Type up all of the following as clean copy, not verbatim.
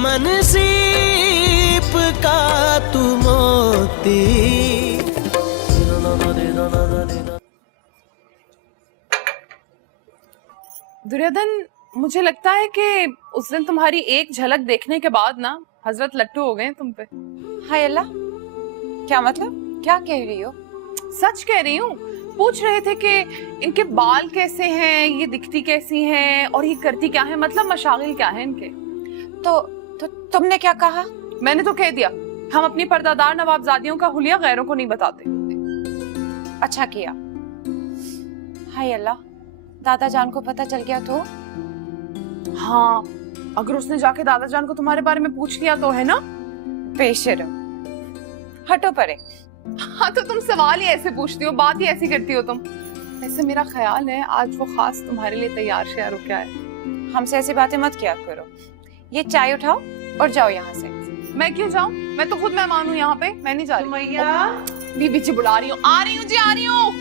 मन सीप का तू मोती। दुर्योधन, मुझे लगता है कि उस दिन तुम्हारी एक झलक देखने के बाद ना हजरत लट्टू हो गए तुम पे। हाय अल्लाह, क्या मतलब, क्या कह रही हो? सच कह रही हूँ। पूछ रहे थे कि इनके बाल कैसे हैं, ये दिखती कैसी हैं और ये करती क्या है, मतलब मशागिल क्या है इनके। तो तुमने क्या कहा? मैंने तो कह दिया हम अपनी पर्दादार नवाबजादियों का हुलिया गैरों को नहीं बताते। अच्छा किया। हाय अल्लाह, दादा जान को पता चल गया तो? हाँ, अगर उसने जाके दादा जान को तुम्हारे बारे में पूछ लिया तो, है ना? बेशर्म, हटो परे। हाँ तो तुम सवाल ही ऐसे पूछती हो, बात ही ऐसी करती हो तुम। वैसे मेरा ख्याल है आज वो खास तुम्हारे लिए तैयार शयार क्या है। हमसे ऐसी बातें मत किया करो। ये चाय उठाओ और जाओ यहाँ से। मैं क्यों जाऊँ? मैं तो खुद मेहमान हूँ यहाँ पे, मैं नहीं जा रही। मैया बीबी जी बुला रही हूँ, आ रही हूँ जी, आ रही हूँ।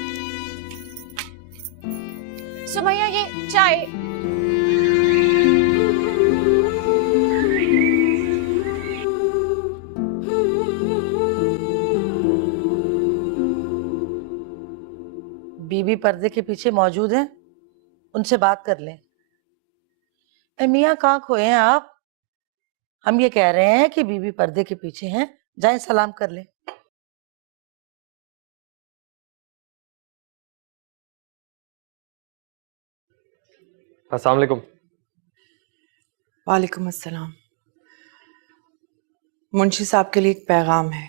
सुमैया, ये चाय। बीबी पर्दे के पीछे मौजूद हैं, उनसे बात कर लें। मियाँ कहाँ खोए हैं आप? हम ये कह रहे हैं कि बीबी पर्दे के पीछे हैं, जाएं सलाम कर लें। अस्सलाम वालेकुम। वालेकुम अस्सलाम। मुंशी साहब के लिए एक पैगाम है।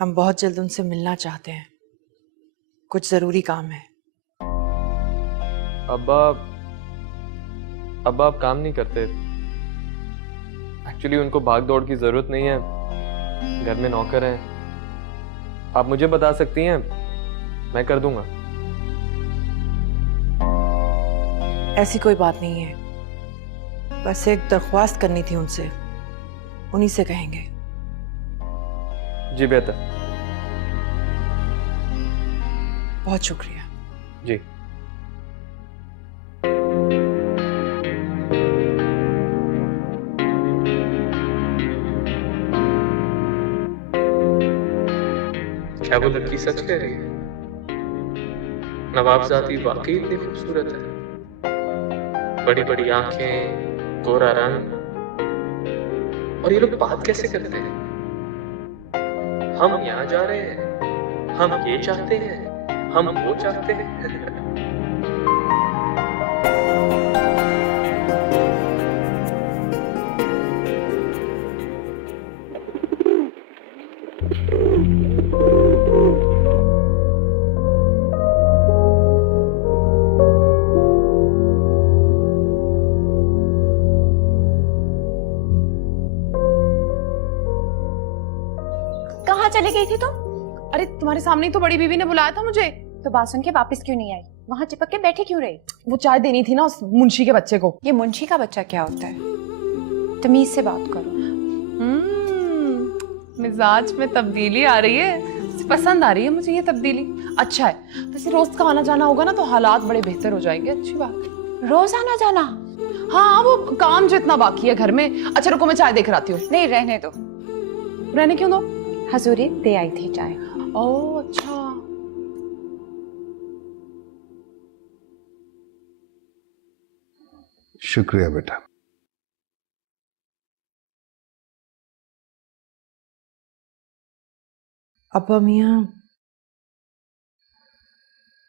हम बहुत जल्द उनसे मिलना चाहते हैं, कुछ जरूरी काम है। अब्बा आप काम नहीं करते। एक्चुअली उनको भाग दौड़ की जरूरत नहीं है, घर में नौकर हैं। आप मुझे बता सकती हैं, मैं कर दूंगा। ऐसी कोई बात नहीं है, बस एक दरख्वास्त करनी थी उनसे, उन्हीं से कहेंगे। जी बेहतर। बहुत शुक्रिया। जी। क्या वो लड़की सच कह रही है? नवाबजादी वाकई इतनी खूबसूरत है। बड़ी बड़ी आंखें, गोरा रंग, और ये लोग बात कैसे करते हैं? हम यहाँ जा रहे हैं, हम ये चाहते हैं, हम वो चाहते हैं। कहाँ चली गई थी तुम? अरे तुम्हारे सामने ही तो बड़ी बीबी ने बुलाया था मुझे। तो बात सुन के वापस क्यों नहीं आई? वहाँ चिपक के बैठी क्यों रही? वो चाय देनी थी ना उस मुंशी के बच्चे को। ये मुंशी का बच्चा क्या होता है? तमीज से बात करो। मिजाज में तब्दीली आ रही है, पसंद आ रही है मुझे ये तब्दीली। अच्छा है, वैसे रोज का आना जाना होगा ना तो हालात बड़े बेहतर हो जाएंगे। अच्छी बात। रोज आना जाना? हाँ, वो काम जो इतना बाकी है घर में। अच्छा रुको, मैं चाय देकर आती हूँ। नहीं, रहने दो। रहने क्यों दो? हजूरी दे आई थी चाय। ओह अच्छा। शुक्रिया बेटा। अब्बा मियाँ,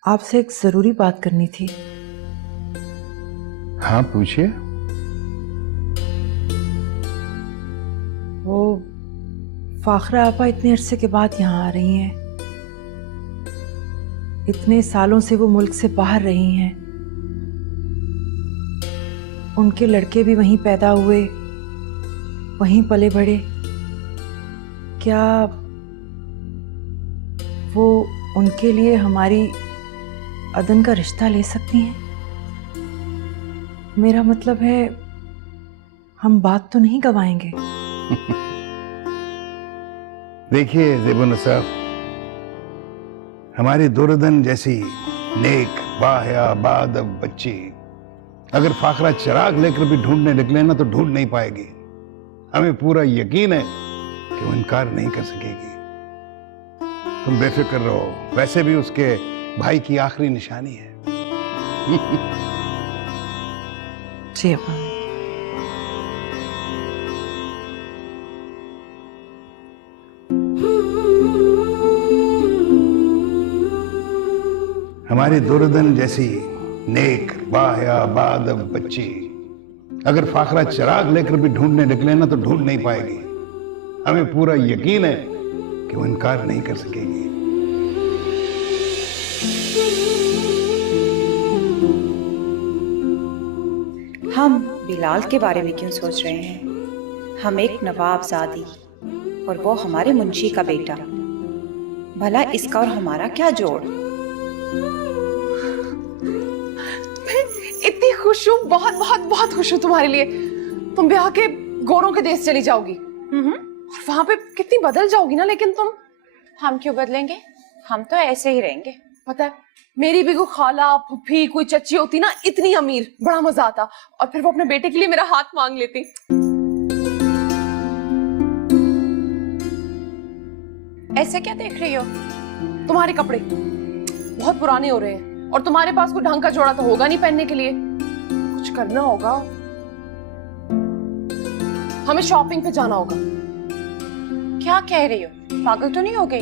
आपसे एक जरूरी बात करनी थी। हाँ पूछिए। वो फाखरा आपा इतने अरसे के बाद यहाँ आ रही हैं। इतने सालों से वो मुल्क से बाहर रही हैं। उनके लड़के भी वहीं पैदा हुए, वहीं पले बढ़े। क्या वो उनके लिए हमारी अदन का रिश्ता ले सकती हैं? मेरा मतलब है, हम बात तो नहीं गवाएंगे। देखिए ज़ेबुन साहब, हमारी दुर्दन जैसी नेक बाहया बादब बच्ची अगर फाखरा चिराग लेकर भी ढूंढने निकले ना तो ढूंढ नहीं पाएगी। हमें पूरा यकीन है कि वो इनकार नहीं कर सकेगी। तुम बेफिक्र रहो, वैसे भी उसके भाई की आखिरी निशानी है। जी अब्बा। हमारी दुर्दन जैसी नेक बाया बादब बच्ची अगर फाखरा चिराग लेकर भी ढूंढने निकले ना तो ढूंढ नहीं पाएगी। हमें पूरा यकीन है कि वो इनकार नहीं कर सकेगी। हम बिलाल के बारे में क्यों सोच रहे हैं? हम एक नवाबजादी और वो हमारे मुंशी का बेटा। भला इसका और हमारा क्या जोड़? इतनी खुश हूँ, बहुत बहुत बहुत खुश हूँ तुम्हारे लिए। तुम ब्याह के गोरों के देश चली जाओगी और वहां पे कितनी बदल जाओगी ना। लेकिन तुम, हम क्यों बदलेंगे? हम तो ऐसे ही रहेंगे। पता है, मेरी भी कोई खाला फूफी कोई चच्ची होती ना इतनी अमीर, बड़ा मजा आता। और फिर वो अपने बेटे के लिए मेरा हाथ मांग लेती। ऐसे क्या देख रही हो? तुम्हारे कपड़े बहुत पुराने हो रहे हैं और तुम्हारे पास कोई ढंग का जोड़ा तो होगा नहीं पहनने के लिए। कुछ करना होगा, हमें शॉपिंग पे जाना होगा। क्या कह रही हो? पागल तो नहीं हो गई?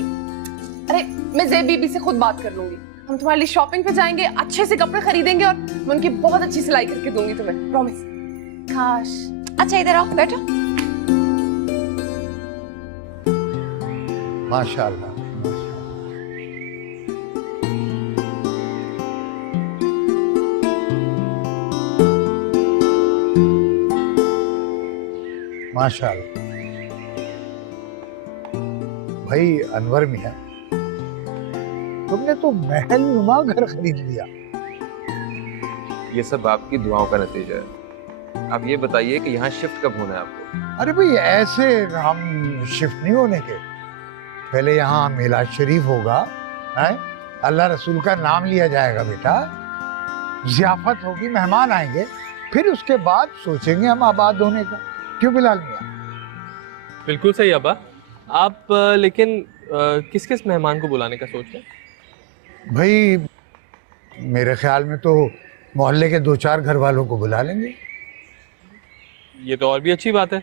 अरे मैं ज़ेब बीबी से खुद बात कर लूंगी। हम तुम्हारे लिए शॉपिंग पे जाएंगे, अच्छे से कपड़े खरीदेंगे और मैं उनकी बहुत अच्छी सिलाई करके दूंगी तुम्हें, प्रॉमिस। काश। अच्छा इधर आओ, बैठो। माशाअल्लाह। माशाअल्लाह। भाई अनवर मियां, तुमने तो महल नुमा घर खरीद लिया। ये सब आपकी दुआओं का नतीजा है। आप ये बताइए कि यहाँ शिफ्ट कब होना है आपको? अरे भाई ऐसे हम शिफ्ट नहीं होने के। पहले यहाँ मिलाद शरीफ होगा, है? अल्लाह रसूल का नाम लिया जाएगा बेटा, ज़ियाफत होगी, मेहमान आएंगे, फिर उसके बाद सोचेंगे हम आबाद होने का। क्यों बिलाल मियां? बिल्कुल सही अब्बा। आप लेकिन किस किस मेहमान को बुलाने का सोच रहे हैं? भाई मेरे ख्याल में तो मोहल्ले के 2-4 घर वालों को बुला लेंगे। ये तो और भी अच्छी बात है।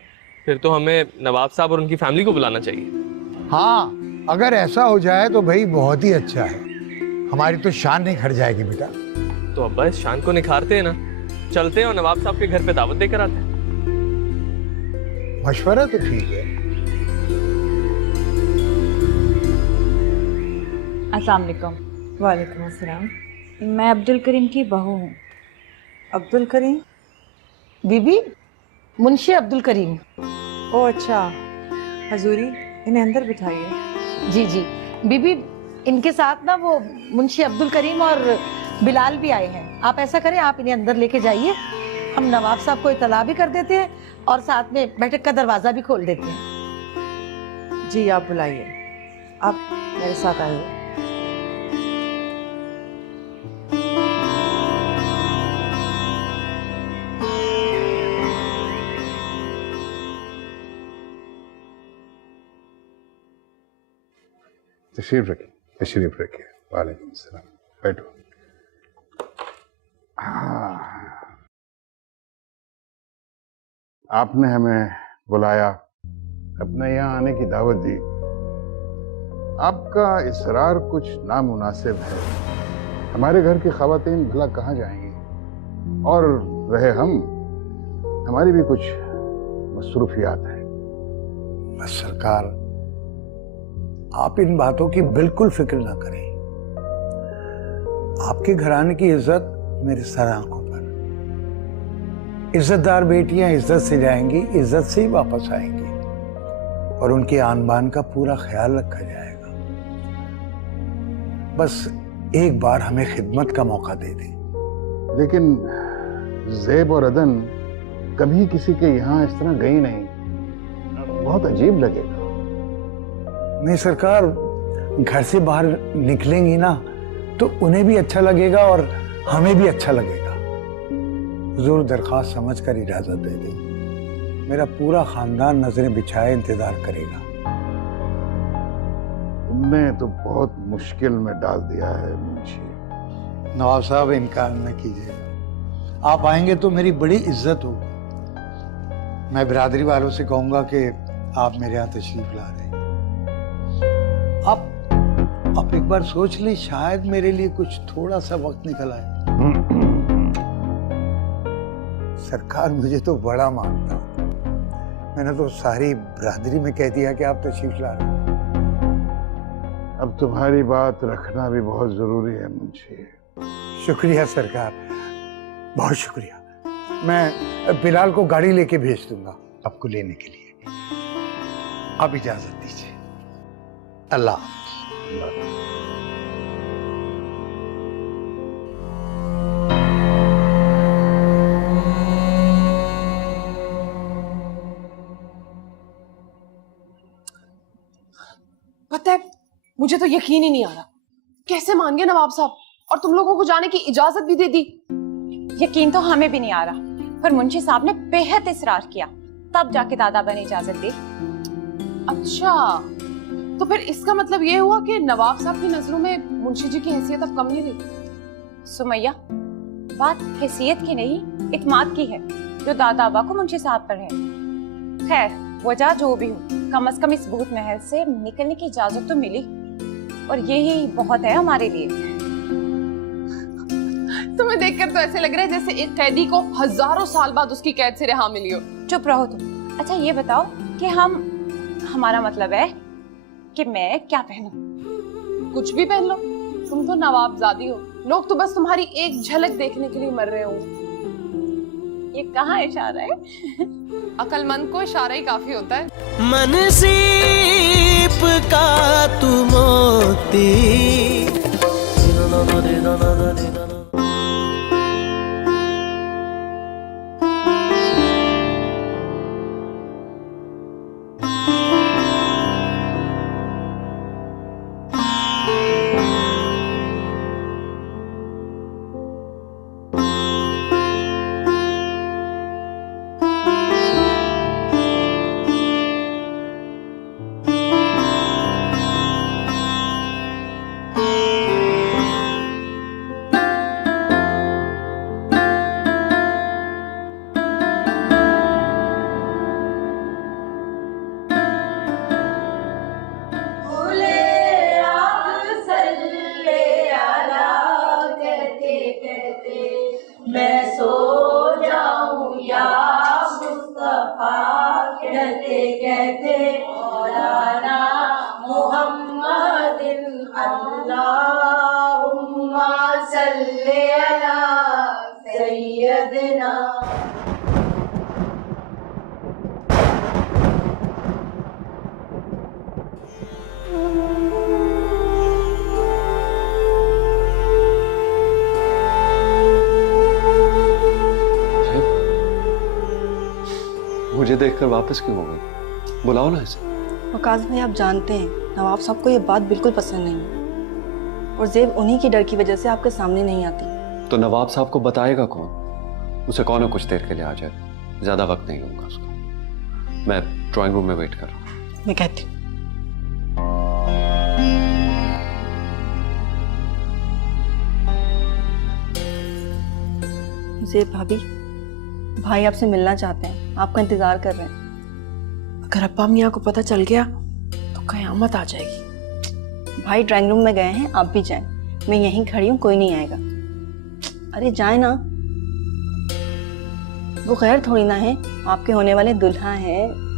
फिर तो हमें नवाब साहब और उनकी फैमिली को बुलाना चाहिए। हाँ, अगर ऐसा हो जाए तो भाई बहुत ही अच्छा है। हमारी तो शान नहीं खड़ जाएगी बेटा। तो अब्बा इस शान को निखारते हैं ना, चलते हैं और नवाब साहब के घर पे दावत देकर आते हैं। मशवरा तो ठीक है। अस्सलाम वालेकुम। वालेकुम अस्सलाम। मैं अब्दुल करीम की बहू हूँ। अब्दुल करीम? बीबी, मुंशी अब्दुल करीम। ओ अच्छा, हजूरी इन्हें अंदर बिठाइए। जी जी बीबी, इनके साथ ना वो मुंशी अब्दुल करीम और बिलाल भी आए हैं। आप ऐसा करें, आप इन्हें अंदर लेके जाइए, हम नवाब साहब को इतला भी कर देते हैं और साथ में बैठक का दरवाजा भी खोल देते हैं। जी आप बुलाइए, आप मेरे साथ आइए। तशरीफ रखिए, तशरीफ रखिए। वालेकुम सलाम, बैठो। आपने हमें बुलाया, अपने यहाँ आने की दावत दी। आपका इसरार कुछ नामुनासिब है। हमारे घर की ख़वातीन भला कहाँ जाएंगी? और रहे हम, हमारी भी कुछ मसरूफियात हैं। बस सरकार, आप इन बातों की बिल्कुल फिक्र ना करें। आपके घराने की इज्जत मेरे सर आंखों पर। इज्जतदार बेटियां इज्जत से जाएंगी, इज्जत से ही वापस आएंगी और उनके आन बान का पूरा ख्याल रखा जाएगा। बस एक बार हमें खिदमत का मौका दे दें। लेकिन ज़ेब और अदन कभी किसी के यहाँ इस तरह गई नहीं, बहुत अजीब लगेगा। नहीं सरकार, घर से बाहर निकलेंगी ना तो उन्हें भी अच्छा लगेगा और हमें भी अच्छा लगेगा। हुजूर दरख्वास्त समझकर इजाजत दे दें। मेरा पूरा खानदान नजरें बिछाए इंतजार करेगा। तुमने तो बहुत मुश्किल में डाल दिया है मुंशी। नवाब साहब इनकार न कीजिएगा, आप आएंगे तो मेरी बड़ी इज्जत होगी। मैं बिरादरी वालों से कहूंगा कि आप मेरे यहाँ तशरीफ ला रहे हैं। आप एक बार सोच ली, शायद मेरे लिए कुछ थोड़ा सा वक्त निकल आए। सरकार मुझे तो बड़ा मानता हूँ, मैंने तो सारी बिरादरी में कह दिया कि आप तशरीफ ला रहे हैं। अब तुम्हारी बात रखना भी बहुत जरूरी है मुंशी। शुक्रिया सरकार, बहुत शुक्रिया। मैं बिलाल को गाड़ी लेके भेज दूंगा आपको लेने के लिए। आप इजाजत दीजिए। अल्लाह हाफ़िज़। पता है, मुझे तो यकीन ही नहीं आ रहा, कैसे मान गए नवाब साहब और तुम लोगों को जाने की इजाजत भी दे दी। यकीन तो हमें भी नहीं आ रहा, पर मुंशी साहब ने बेहद इसरार किया, तब जाके दादा ने इजाजत दी। अच्छा, तो फिर इसका मतलब ये हुआ कि नवाब साहब की नजरों में मुंशी जी की हैसियत अब कम नहीं रही। सुमैया, बात हैसियत की नहीं, इत्माद की है जो दादा अब्बा को मुंशी साहब पर है। खैर, वजह जो भी हो, कम से कम इस भूत महल से निकलने की इजाजत तो मिली, और यही बहुत है हमारे लिए। तुम्हें देखकर तो ऐसे लग रहा है जैसे एक कैदी को हजारों साल बाद उसकी कैद से रिहा मिली हो। चुप रहो तुम। अच्छा ये बताओ कि हमारा मतलब है कि मैं क्या पहनूं? कुछ भी पहन लो, तुम तो नवाबजादी हो, लोग तो बस तुम्हारी एक झलक देखने के लिए मर रहे हो। ये कहाँ इशारा है? अकलमंद को इशारा ही काफी होता है। मन सीप का तू मोती। मैं सो जाऊं या मुस्तफा कहते कहते मौलाना मुहम्मदिन अल्लाहुम्मा सल्ली अला सय्यदना। मुझे देखकर वापस क्यों हो गई? बुलाओ ना इसे। वकास भाई, आप जानते हैं नवाब साहब को ये बात बिल्कुल पसंद नहीं है, और ज़ेब उन्हीं की डर की वजह से आपके सामने नहीं आती। तो नवाब साहब को बताएगा कौन? उसे कौन है कुछ देर के लिए आ जाए, ज्यादा वक्त नहीं लूंगा उसका। मैं ड्राइंग रूम में वेट कर रहा हूँ। मैं कहती हूँ। ज़ेब भाभी, भाई आपसे मिलना चाहते हैं, आपका इंतजार कर रहे हैं। अगर अब्बा मियाँ को पता चल गया तो कयामत आ जाएगी। भाई ड्राइंग रूम में गए हैं, आप भी जाएं। मैं यहीं खड़ी हूँ, कोई नहीं आएगा। अरे जाए ना, वो खैर थोड़ी ना है, आपके होने वाले दुल्हा हैं।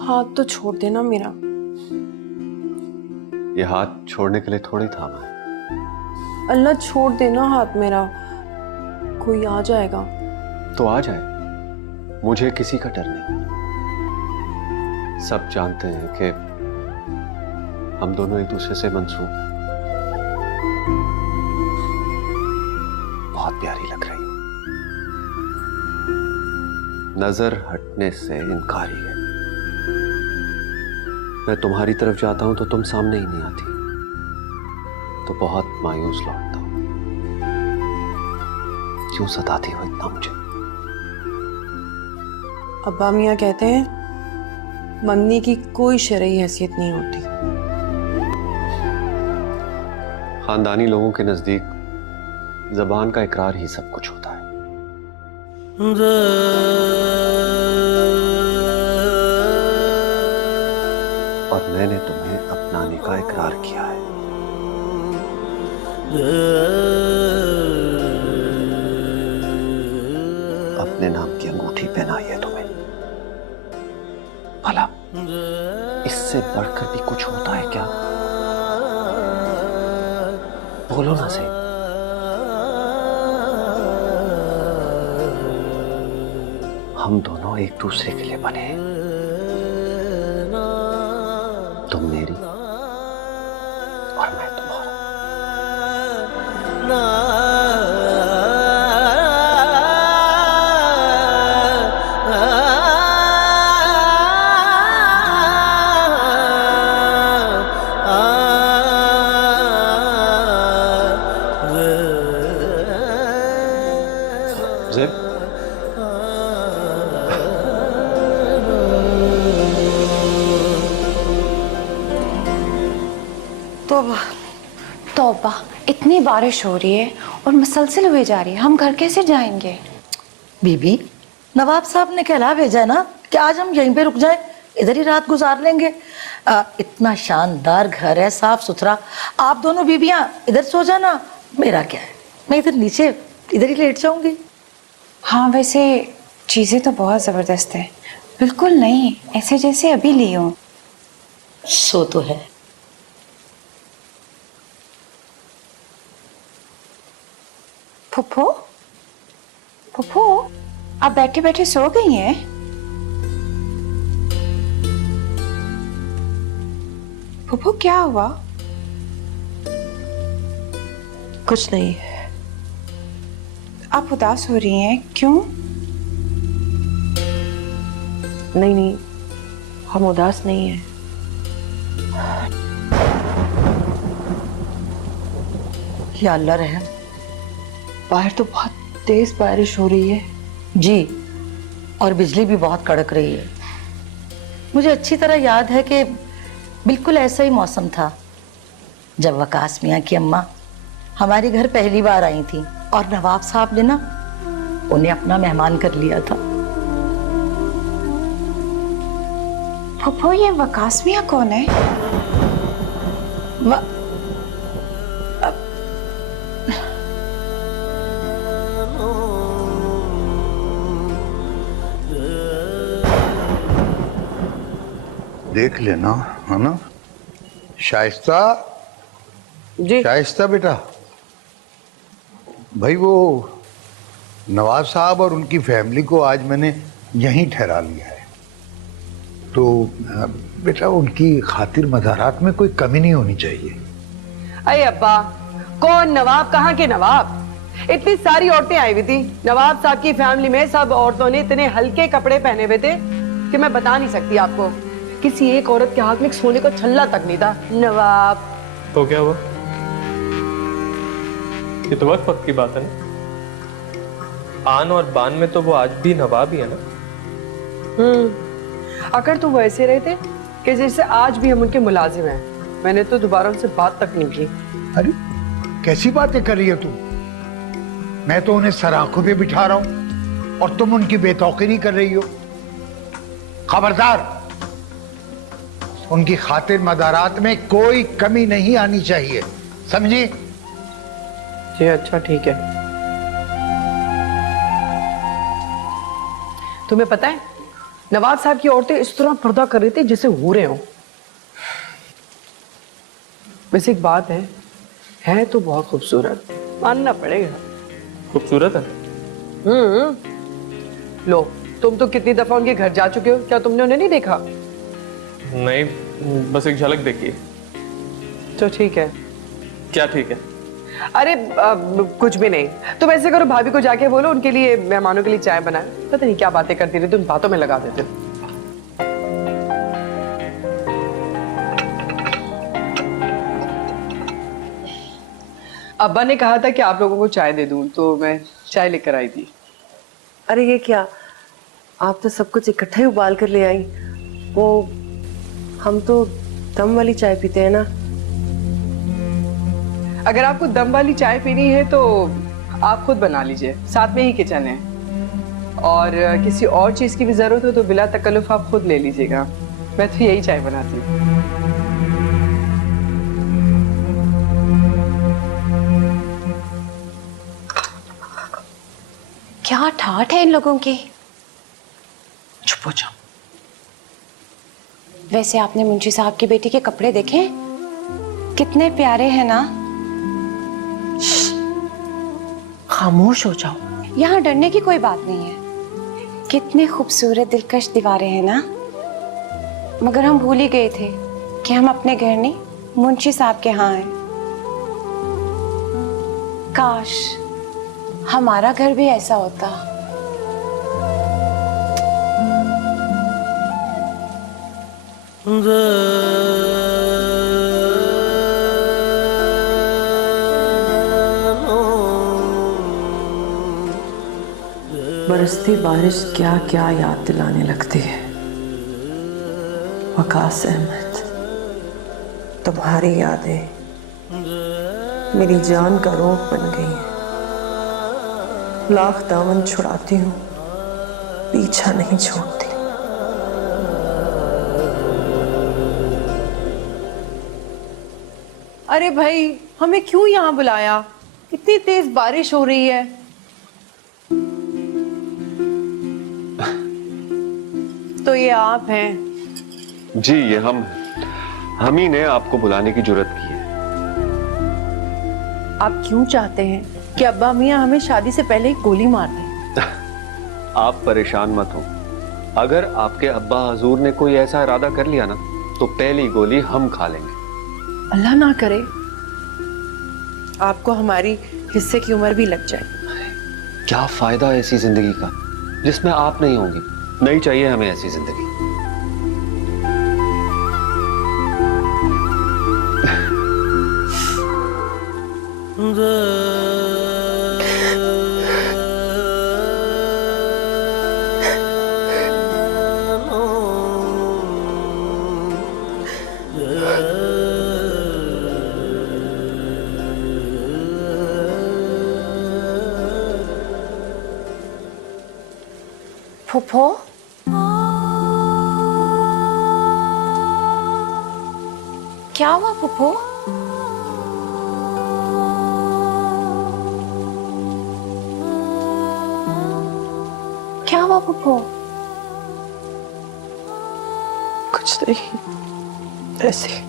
हाथ तो छोड़ देना मेरा। ये हाथ छोड़ने के लिए थोड़ी थामा है। अल्लाह छोड़ देना हाथ मेरा, कोई आ जाएगा। तो आ जाए, मुझे किसी का डर नहीं। सब जानते हैं कि हम दोनों एक दूसरे से मंसूब हैं। बहुत प्यारी नजर हटने से इनकारी है। मैं तुम्हारी तरफ जाता हूं तो तुम सामने ही नहीं आती, तो बहुत मायूस लौटता हूं। क्यों सताती हो इतना मुझे? अब्बा मियाँ कहते हैं मंगनी की कोई शरई हैसियत नहीं होती। खानदानी लोगों के नजदीक जबान का इकरार ही सब कुछ होता है। और मैंने तुम्हें अपनाने का इकरार किया है। अपने नाम की अंगूठी पहनाई है तुम्हें। भला इससे बढ़कर भी कुछ होता है क्या? बोलो ना से। हम दोनों एक दूसरे के लिए बने हैं। तुम मेरी और मैं तुम्हारा। ज़ेब, तौबा, इतनी बारिश हो रही है और मुसलसल हुए जा रही है, हम घर कैसे जाएंगे? बीबी, नवाब साहब ने कहला भेजा है ना कि आज हम यहीं पे रुक जाएं, इधर ही रात गुजार लेंगे। इतना शानदार घर है, साफ सुथरा। आप दोनों बीबियां इधर सो जाना, मेरा क्या है, मैं इधर नीचे इधर ही लेट जाऊंगी। हाँ, वैसे चीजें तो बहुत जबरदस्त है, बिल्कुल नहीं ऐसे जैसे अभी ली हूँ। सो तो है। फुप्पो, फुप्पो, आप बैठे बैठे सो गई हैं? फुप्पो क्या हुआ? कुछ नहीं। आप उदास हो रही हैं, क्यों? नहीं नहीं, हम उदास नहीं हैं। या अल्लाह रहम। बाहर तो बहुत तेज बारिश हो रही है। जी, और बिजली भी बहुत कड़क रही है। मुझे अच्छी तरह याद है कि बिल्कुल ऐसा ही मौसम था जब वकास मियाँ की अम्मा हमारे घर पहली बार आई थी और नवाब साहब ने ना उन्हें अपना मेहमान कर लिया था। फुप्पो, ये वकास मियाँ कौन है? देख लेना, है ना? शाइस्ता जी शाइस्ता बेटा, भाई वो नवाब साहब और उनकी फैमिली को आज मैंने यहीं ठहरा लिया है, तो बेटा उनकी खातिर मज़ारात में कोई कमी नहीं होनी चाहिए। अरे अब्बा, कौन नवाब, कहाँ के नवाब? इतनी सारी औरतें आई हुई थी। नवाब साहब की फैमिली में सब औरतों ने इतने हल्के कपड़े पहने हुए थे कि मैं बता नहीं सकती आपको। किसी एक औरत के हाथ में सोने का छल्ला तक नहीं था। नवाब तो क्या हुआ? ये तो वक्त की बात है ना। आन और बान में तो वो आज भी नवाब ही है ना। अगर तो वो ऐसे रहे थे कि जैसे आज भी हम उनके मुलाजिम हैं। मैंने तो दोबारा उनसे बात तक नहीं की। अरे कैसी बातें कर रही है तुम? मैं तो उन्हें सराखों पे बिठा रहा हूं और तुम उनकी बेतौकीरी कर रही हो। खबरदार, उनकी खातिर मदारात में कोई कमी नहीं आनी चाहिए, समझी? जी अच्छा, ठीक है। तुम्हें पता है नवाब साहब की औरतें इस तरह पर्दा कर रही थी जैसे हूरें हों। वैसे एक बात है तो बहुत खूबसूरत, मानना पड़ेगा। खूबसूरत है? लो, तुम तो कितनी दफा उनके घर जा चुके हो, क्या तुमने उन्हें नहीं देखा? नहीं, बस एक झलक देखी। तो ठीक है। क्या ठीक है? अरे कुछ भी नहीं। तुम ऐसे करो, भाभी को जाके बोलो उनके लिए, मेहमानों के लिए चाय बनाए। पता नहीं क्या बातें करती रहती, तुम बातों में लगा देते। अब्बा ने कहा था कि आप लोगों को चाय दे दूं, तो मैं चाय लेकर आई थी। अरे ये क्या, आप तो सब कुछ इकट्ठा ही उबाल कर ले आई। वो हम तो दम वाली चाय पीते हैं ना। अगर आपको दम वाली चाय पीनी है तो आप खुद बना लीजिए, साथ में ही किचन है। और किसी और चीज की भी जरूरत हो तो बिला तकल्लुफ आप खुद ले लीजिएगा। मैं तो यही चाय बनाती हूँ। क्या ठाठ है इन लोगों की। चुप हो जाओ। वैसे आपने मुंशी साहब की बेटी के कपड़े देखे, कितने प्यारे हैं ना। खामोश हो जाओ। यहाँ डरने की कोई बात नहीं है। कितने खूबसूरत दिलकश दीवारें हैं ना। मगर हम भूल ही गए थे कि हम अपने घर नहीं, मुंशी साहब के यहाँ हैं। काश हमारा घर भी ऐसा होता। बरसती बारिश क्या क्या याद दिलाने लगती है। वकास अहमद, तुम्हारी यादें मेरी जान का रोग बन गई हैं। लाख दामन छुड़ाती हूँ, पीछा नहीं छोड़ती। अरे भाई, हमें क्यों यहाँ बुलाया? इतनी तेज बारिश हो रही है। तो ये आप हैं? जी, ये हम हैं। हम ही ने आपको बुलाने की जुर्रत की है। आप क्यों चाहते हैं कि अब्बा मियाँ हमें शादी से पहले ही गोली मार दें? आप परेशान मत हो। अगर आपके अब्बा हजूर ने कोई ऐसा इरादा कर लिया ना, तो पहली गोली हम खा लेंगे। अल्लाह ना करे आपको हमारी हिस्से की उम्र भी लग जाए। क्या फायदा ऐसी जिंदगी का जिसमें आप नहीं होंगी। नहीं चाहिए हमें ऐसी जिंदगी। फूफो, क्या हुआ फूफो? क्या हुआ फूफो? कुछ नहीं, ऐसे।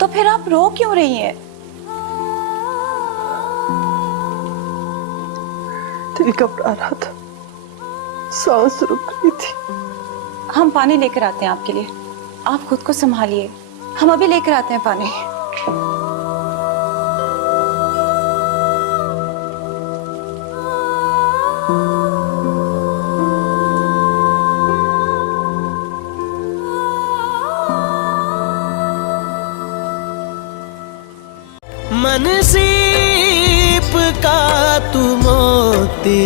तो फिर आप रो क्यों रही हैं? दिल घबरा रहा था, सांस रुक गई थी। हम पानी लेकर आते हैं आपके लिए, आप खुद को संभालिए। हम अभी लेकर आते हैं पानी। मन सीप का तू मोती।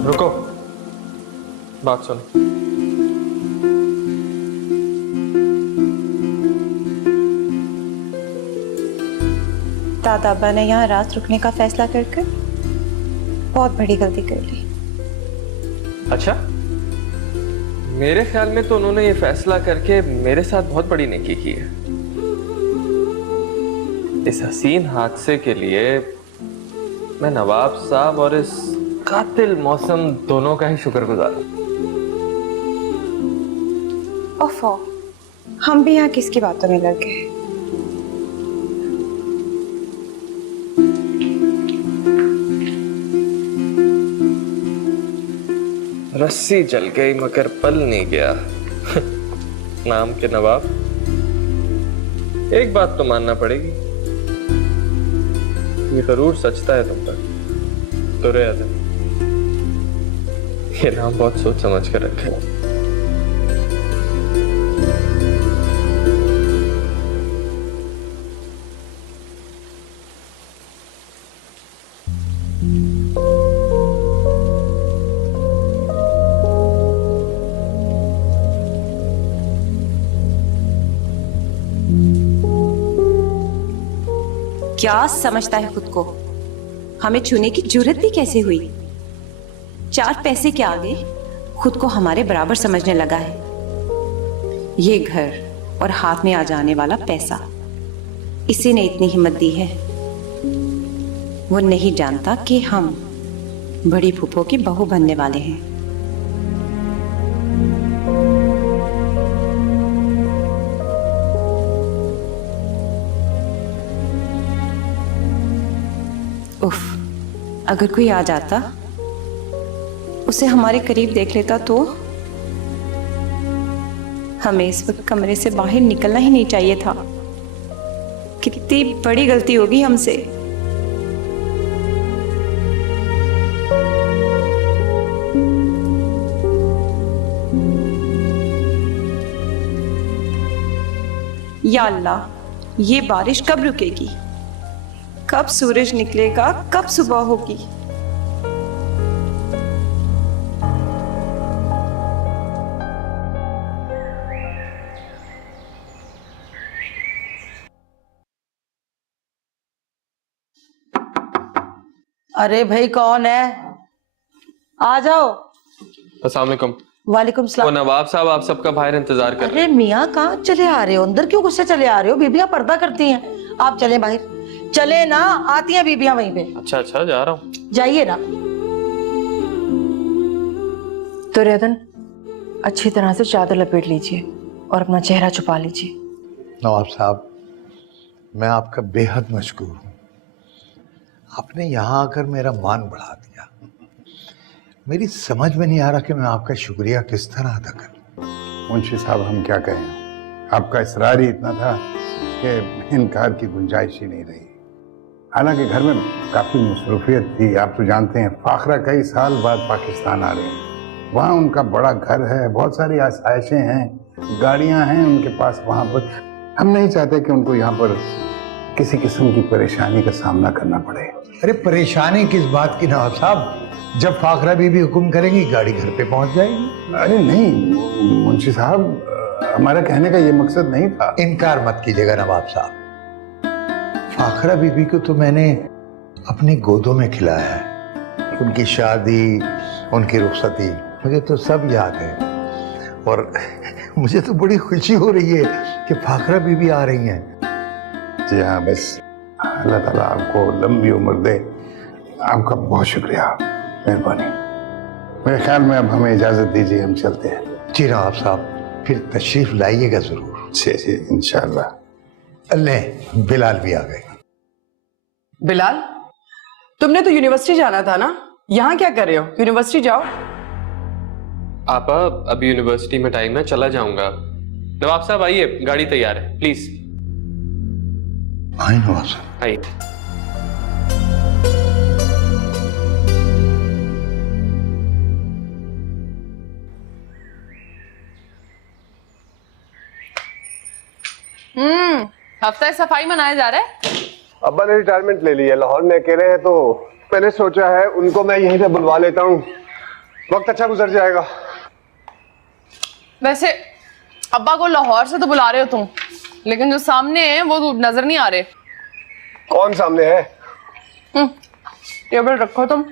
रुको, बात सुन। दादा अब्बा ने यहाँ रात रुकने का फैसला करके बहुत बड़ी गलती कर ली। अच्छा, मेरे ख्याल में तो उन्होंने ये फैसला करके मेरे साथ बहुत बड़ी नेकी की है। इस हसीन हादसे के लिए मैं नवाब साहब और इस कातिल मौसम दोनों का ही शुक्रगुजार हूं। ओफो, हम भी यहाँ किसकी बातों में लग गए। रस्सी जल गई मगर पल नहीं गया। नाम के नवाब। एक बात तो मानना पड़ेगी, ये जरूर सचता है तुम पर। दुर्योधन, ये नाम बहुत सोच समझ कर रखा है। क्या समझता है खुद को? हमें छूने की जरूरत भी कैसे हुई? 4 पैसे के आगे खुद को हमारे बराबर समझने लगा है। ये घर और हाथ में आ जाने वाला पैसा, इसी ने इतनी हिम्मत दी है। वो नहीं जानता कि हम बड़ी फूफो की बहू बनने वाले हैं। उफ, अगर कोई आ जाता, उसे हमारे करीब देख लेता तो हमें इस वक्त कमरे से बाहर निकलना ही नहीं चाहिए था। कितनी बड़ी गलती होगी हमसे। या अल्लाह, ये बारिश कब रुकेगी? कब सूरज निकलेगा? कब सुबह होगी? अरे भाई कौन है? आ जाओ। अस्सलाम वालेकुम। वालेकुम वो सलाम। नवाब साहब आप सबका बाहर इंतजार कर रहे अरे मियाँ कहाँ चले आ रहे हो? अंदर क्यों गुस्से चले आ रहे हो? बीबियां पर्दा करती हैं। आप चले बाहर, चले ना, आती हैं बीबियां वहीं पे। अच्छा अच्छा, जा रहा हूँ। जाइए ना। दुर्योधन, अच्छी तरह से चादर लपेट लीजिए और अपना चेहरा छुपा लीजिए। नवाब साहब, मैं आपका बेहद मशकूर हूँ। आपने यहाँ आकर मेरा मान बढ़ा दिया। मेरी समझ में नहीं आ रहा कि मैं आपका शुक्रिया किस तरह अदा करूँ। मुंशी साहब, हम क्या कहें, आपका इसरार ही इतना था कि इनकार की गुंजाइश ही नहीं रही। हालांकि घर में काफ़ी मसरूफियत थी। आप तो जानते हैं, फाखरा कई साल बाद पाकिस्तान आ रहे हैं। वहाँ उनका बड़ा घर है, बहुत सारी आसाइशें हैं, गाड़ियाँ हैं उनके पास वहाँ पर। हम नहीं चाहते कि उनको यहाँ पर किसी किस्म की परेशानी का सामना करना पड़े। अरे परेशानी किस बात की नवाब साहब? जब फाखरा बीबी हुक्म करेंगी, गाड़ी घर पे पहुंच जाएगी। अरे नहीं मुंशी साहब, हमारा कहने का ये मकसद नहीं था। इनकार मत कीजिएगा नवाब साहब। फाखरा बीबी को तो मैंने अपनी गोदों में खिलाया है। उनकी शादी, उनकी रुखसती, मुझे तो सब याद है। और मुझे तो बड़ी खुशी हो रही है कि फाखरा बीबी आ रही हैं। जी हाँ, बस अल्लाह ताला आपको लंबी उम्र दे। आपका बहुत शुक्रिया, मेहरबानी। मेरे ख्याल में अब हमें इजाजत दीजिए, हम चलते हैं। जी नवाब साहब, फिर तशरीफ लाइएगा जरूर। जी जी, इंशाल्लाह। अल्लाह, बिलाल भी आ गए। बिलाल, तुमने तो यूनिवर्सिटी जाना था ना? यहाँ क्या कर रहे हो? यूनिवर्सिटी जाओ। आपा, अभी यूनिवर्सिटी में टाइम है, चला जाऊंगा। नवाब साहब आइए, गाड़ी तैयार है, प्लीज आइए नवाब साहब, आइए। हफ्ता सफाई मनाया जा रहा है। अब्बा ने रिटायरमेंट ले ली है, लाहौर में अकेले हैं, तो मैंने सोचा है उनको मैं यहीं से बुलवा लेता हूँ, वक्त अच्छा गुजर जाएगा। वैसे अब्बा को लाहौर से तो बुला रहे हो तुम, लेकिन जो सामने है वो तो नजर नहीं आ रहे। कौन सामने है? टेबल रखो तुम।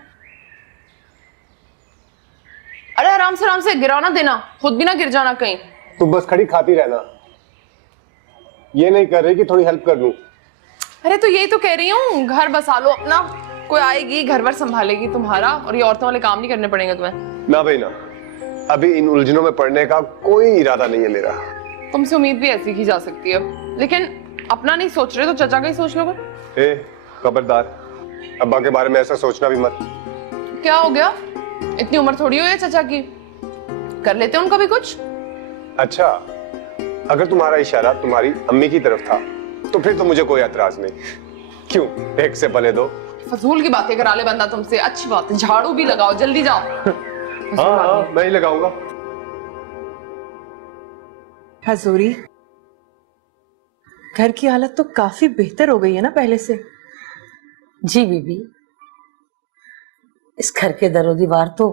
अरे आराम से गिरा ना देना, खुद भी ना गिर जाना कहीं। तू बस खड़ी खाती रहना, ये नहीं कर रही कि थोड़ी हेल्प कर दूं। अरे तो यही तो कह रही हूँ, घर बसा लो अपना, कोई आएगी घर भर संभालेगी तुम्हारा, और ये औरतों वाले काम नहीं करने पड़ेंगे तुम्हें। ना भाई ना, अभी इन उलझनों में पड़ने का कोई इरादा नहीं है मेरा। तुमसे उम्मीद भी ऐसी की जा सकती है, लेकिन अपना नहीं सोच रहे तो चाचा का ही सोच लोगे। ए खबरदार, अब्बा के बारे में ऐसा सोचना भी मत। क्या हो गया, इतनी उम्र थोड़ी हुई है चाचा की, कर लेते उनका भी कुछ। अच्छा, अगर तुम्हारा इशारा तुम्हारी अम्मी की तरफ था तो फिर तो मुझे कोई एतराज नहीं। क्यों, एक से भले दो। फजूल की बातें करा ले बंदा तुमसे। अच्छी बात है, झाड़ू भी लगाओ, जल्दी जाओ। हाँ, मैं ही लगाऊंगा। हजूरी, घर की हालत तो काफी बेहतर हो गई है ना पहले से। जी बीबी, इस घर के दरो दीवार तो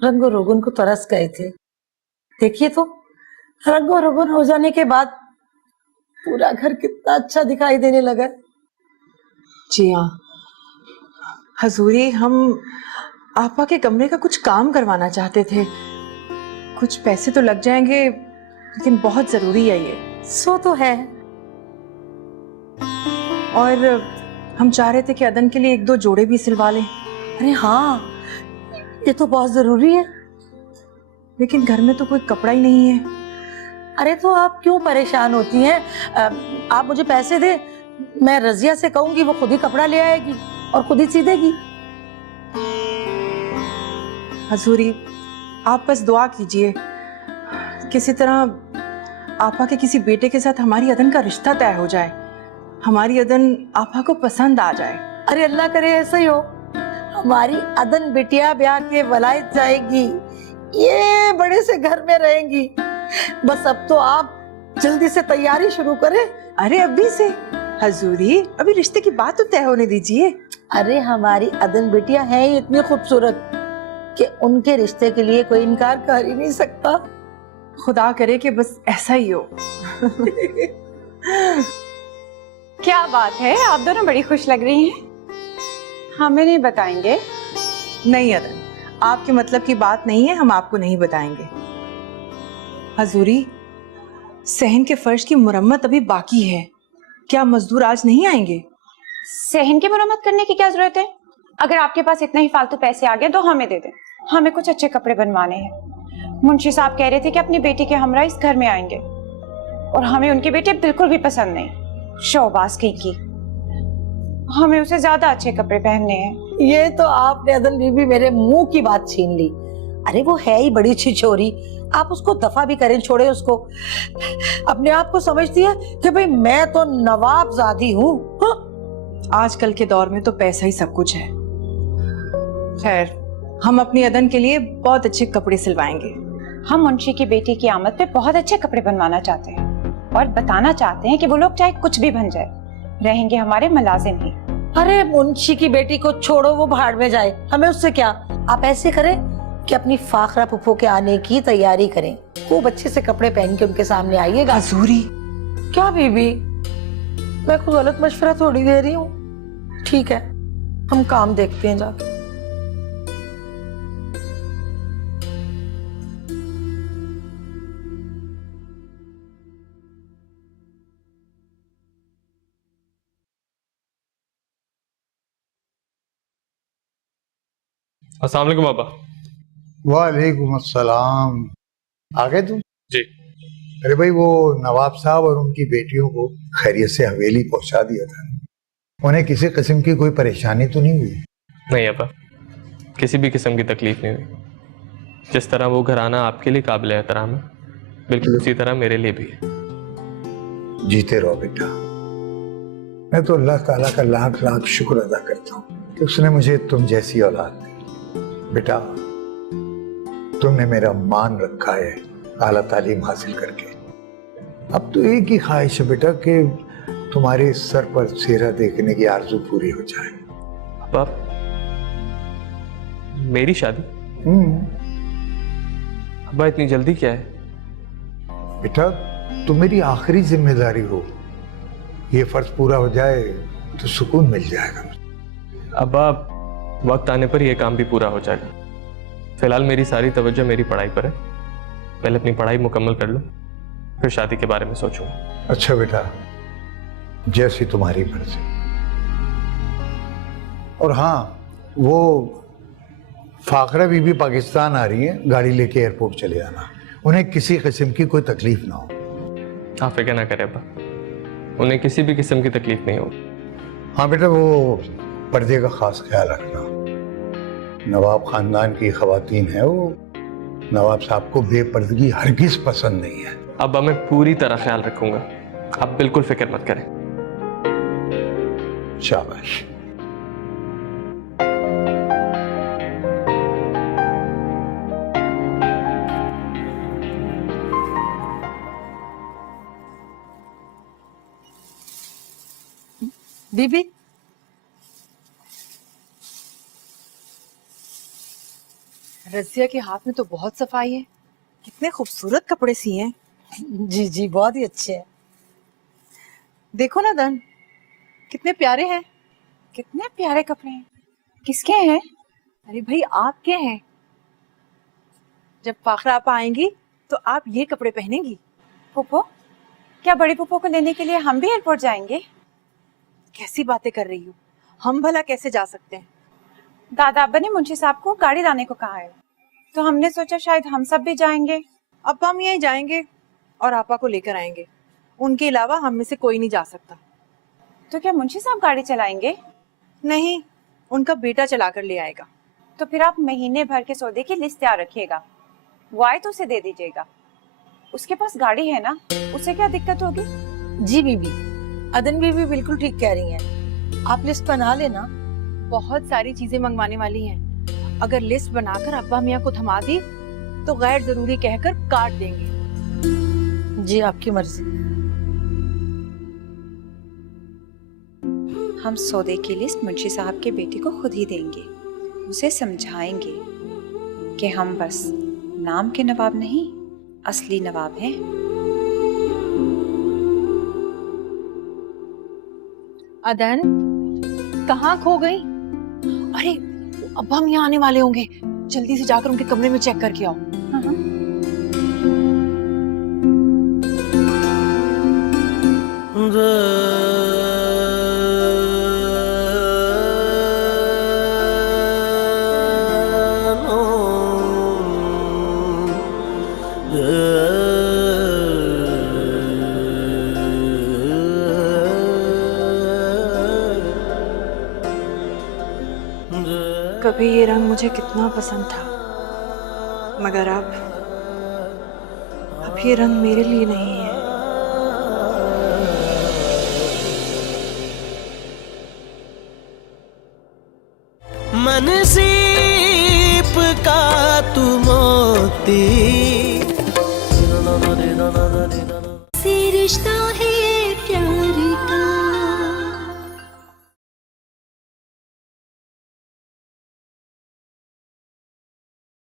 रंगो रोगन को तरस गए थे। देखिए तो रंगो रोगन हो जाने के बाद पूरा घर कितना अच्छा दिखाई देने लगा। जी हाँ हजूरी, हम आपा के कमरे का कुछ काम करवाना चाहते थे। कुछ पैसे तो लग जाएंगे, लेकिन बहुत जरूरी है ये। सो तो है। और हम चाह रहे थे कि अदन के लिए 1-2 जोड़े भी सिलवा लें। अरे हाँ, ये तो बहुत जरूरी है। लेकिन घर में तो कोई कपड़ा ही नहीं है। अरे तो आप क्यों परेशान होती हैं? आप मुझे पैसे दे, मैं रजिया से कहूंगी, वो खुद ही कपड़ा ले आएगी और खुद ही सी देगी। हजूरी, आप बस दुआ कीजिए, किसी तरह आपा के किसी बेटे के साथ हमारी अदन का रिश्ता तय हो जाए, हमारी अदन आपा को पसंद आ जाए। अरे अल्लाह करे ऐसा ही हो। हमारी अदन बिटिया ब्याह के वलायत जाएगी, ये बड़े से घर में रहेंगी। बस अब तो आप जल्दी से तैयारी शुरू करें। अरे अभी से हजूरी, अभी रिश्ते की बात तो तय होने दीजिए। अरे हमारी अदन बिटिया है ही इतनी खूबसूरत कि उनके रिश्ते के लिए कोई इनकार कर ही नहीं सकता। खुदा करे कि बस ऐसा ही हो। क्या बात है, आप दोनों बड़ी खुश लग रही हैं। हमें नहीं बताएंगे? नहीं अदन, आपके मतलब की बात नहीं है, हम आपको नहीं बताएंगे। हजूरी, सहन के फर्श की मुरम्मत अभी बाकी है, क्या मजदूर आज नहीं आएंगे? सहन की मुरम्मत करने की क्या जरूरत है? अगर आपके पास इतना ही फालतू पैसे आ गए तो हमें दे दें, हमें कुछ अच्छे कपड़े बनवाने हैं। मुंशी साहब कह रहे थे कि अपनी बेटी के हमरा इस घर में आएंगे, और हमें उनके बेटे बिल्कुल भी पसंद नहीं। शोबाज की हमें उसे ज्यादा अच्छे कपड़े पहनने हैं। ये तो आपने अदन बीबी मेरे मुंह की बात छीन ली। अरे वो है ही बड़ी छिछोरी, आप उसको दफा भी करें, छोड़े उसको। अपने आप को समझती है कि भाई मैं तो नवाबजादी हूँ। आजकल के दौर में तो पैसा ही सब कुछ है। खैर, हम अपनी अदन के लिए बहुत अच्छे कपड़े सिलवाएंगे। हम मुंशी की बेटी की आमद पे बहुत अच्छे कपड़े बनवाना चाहते हैं, और बताना चाहते हैं कि वो लोग चाहे कुछ भी बन जाए, रहेंगे हमारे मुलाजिम ही। अरे मुंशी की बेटी को छोड़ो, वो भाड़ में जाए, हमें उससे क्या। आप ऐसे करें कि अपनी फाखरा फुफो के आने की तैयारी करें, खूब अच्छे से कपड़े पहन के उनके सामने आइएगा। हजूरी, क्या बीबी, मैं कोई गलत मशवरा थोड़ी दे रही हूँ। ठीक है, हम काम देखते हैं जाके। अस्सलाम वालेकुम बाबा। वालेकुम अस्सलाम। आ गए तुम? जी। अरे भाई, वो नवाब साहब और उनकी बेटियों को खैरियत से हवेली पहुंचा दिया था। उन्हें किसी किस्म की कोई परेशानी तो नहीं हुई? नहीं अब्बा, किसी भी किस्म की तकलीफ नहीं हुई। जिस तरह वो घराना आपके लिए काबिल एहतराम है, बिल्कुल उसी तरह मेरे लिए भी है। जीते रहो बेटा। मैं तो अल्लाह ताला का लाख लाख शुक्र अदा करता हूँ कि उसने मुझे तुम जैसी औलाद दी। बेटा, तुमने मेरा मान रखा है आला तालीम हासिल करके। अब तो एक ही ख्वाहिश है बेटा कि तुम्हारे सर पर चेहरा देखने की आरज़ू पूरी हो जाए। अब्बा, मेरी शादी? अब्बा, इतनी जल्दी क्या है? बेटा, तुम मेरी आखिरी जिम्मेदारी हो, ये फर्ज पूरा हो जाए तो सुकून मिल जाएगा। अब्बा, वक्त आने पर यह काम भी पूरा हो जाएगा। फिलहाल मेरी सारी तवज्जो मेरी पढ़ाई पर है। पहले अपनी पढ़ाई मुकम्मल कर लो, फिर शादी के बारे में सोचूंगा। अच्छा बेटा, जैसी तुम्हारी मर्जी। और हाँ, वो फाखरा बीबी पाकिस्तान आ रही है, गाड़ी लेके एयरपोर्ट चले जाना। उन्हें किसी किस्म की कोई तकलीफ ना हो। आप फिक्र ना करें अब्बा, उन्हें किसी भी किस्म की तकलीफ नहीं होगी। हाँ बेटा, वो पर्दे का खास ख्याल रखना। नवाब खानदान की खवातीन है वो, नवाब साहब को बेपर्दगी हरगिज पसंद नहीं है। अब्बा मैं पूरी तरह ख्याल रखूंगा, आप बिल्कुल फिक्र मत करें। शाबाश। बीबी, रजिया के हाथ में तो बहुत सफाई है। कितने खूबसूरत कपड़े सिए हैं। जी जी, बहुत ही अच्छे हैं। देखो ना दन, कितने प्यारे हैं। कितने प्यारे कपड़े हैं। किसके हैं? अरे भाई, आपके हैं। जब फाखरा आपा आएंगी तो आप ये कपड़े पहनेंगी। पुप्पो, क्या बड़ी पुप्पो को लेने के लिए हम भी एयरपोर्ट जाएंगे? कैसी बातें कर रही हो, हम भला कैसे जा सकते हैं? दादा अब्बा ने मुंशी साहब को गाड़ी लाने को कहा है, तो हमने सोचा शायद हम सब भी जाएंगे। अब्बा हम यहीं जाएंगे और आपा को लेकर आएंगे, उनके अलावा हम में से कोई नहीं जा सकता। तो क्या मुंशी साहब गाड़ी चलाएंगे? नहीं, उनका बेटा चलाकर ले आएगा। तो फिर आप महीने भर के सौदे की लिस्ट तैयार रखिएगा, वाई तो उसे दे दीजिएगा। उसके पास गाड़ी है ना, उसे क्या दिक्कत होगी? जी बीबी, अदन बीबी बिल्कुल ठीक कह रही हैं। आप लिस्ट बना लेना। बहुत सारी चीजें मंगवाने वाली हैं। अगर लिस्ट बनाकर अब्बा मियाँ को थमा दी तो गैर जरूरी कहकर काट देंगे। जी आपकी मर्जी। हम सौदे की लिस्ट मुंशी साहब के बेटे को खुद ही देंगे। उसे समझाएंगे कि हम बस नाम के नवाब नहीं, असली नवाब हैं। अदन, कहाँ खो गई? अरे अब्बा मियाँ आने वाले होंगे, जल्दी से जाकर उनके कमरे में चेक करके आओ। कभी ये रंग मुझे कितना पसंद था, मगर अब ये रंग मेरे लिए नहीं है। मन सीप का तू मोती